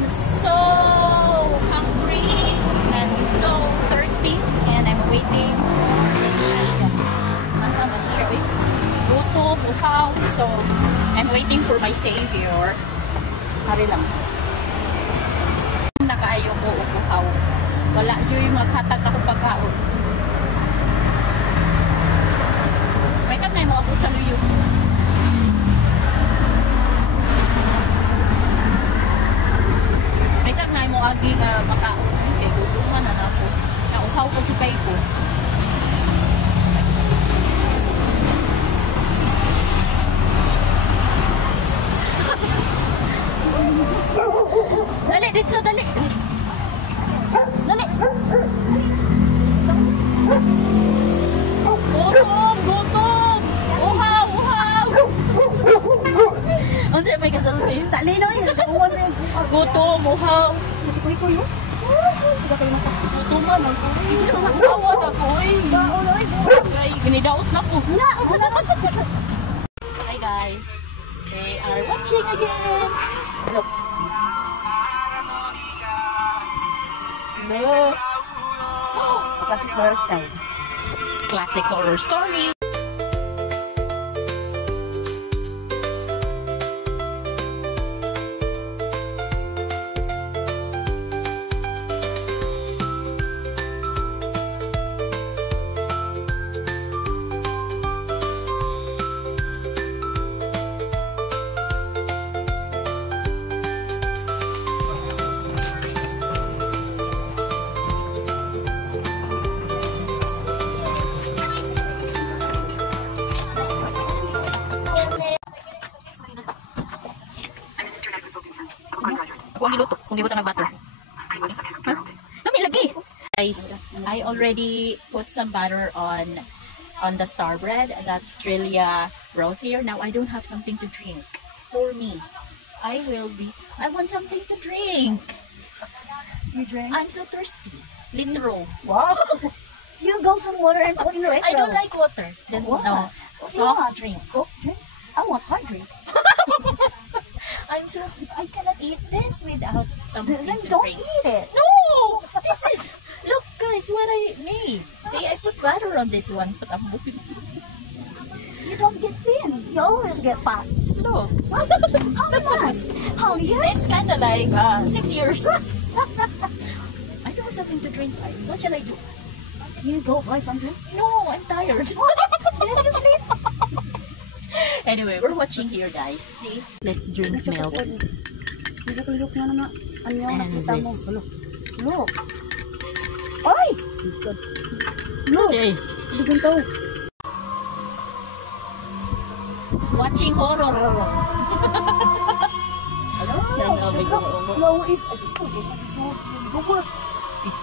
am so hungry and so thirsty, and I'm waiting for gutom, uhaw. So I'm waiting for my savior. Hari lang. Nakaayo ko uhaw. Wala yung maghatag ako pagkaon. May kag na mga buta luyo. May kag na mo agi nga makaon kay gutuman na ako. Nauhaw ko sukay ko. Dali dito, dali. Dali. Gutom, gutom. Uhaw, uhaw. Unsa may kasalpi? Dali na yun. Gutom, uhaw. Kuy-kuy yun. Gutuman ako. Uhawan ako. Ay, ginidaot na ko. Hi guys. They are watching again. Look. No. Classic horror style. Classic horror story. Huwag niluto, kung di ng butter. Lami lagi. Guys, I already put some butter on the star bread. That's Trillia wrote here. Now I don't have something to drink. For me, I want something to drink. You drink? I'm so thirsty. Litro. Wow. You go some water and put in the I don't like water. Then what? No. Soft drinks. Soft drinks? I want hard drinks. I cannot eat this without something Then to don't drink. eat it. No! This is, look guys, what I made. See, I put butter on this one. But You don't get thin. You always get fat. look. How much? How years? It's kind of like 6 years. I don't have something to drink, guys. What shall I do? You go buy some drinks? No, I'm tired. Then you sleep. Anyway, we're watching here, guys. See? Let's drink milk. Look na naman. Ano yung And nakita mo? this. Look. Ay! Look. Okay. Bigyan to. Watching horror. Hello? No, it's the worst. Is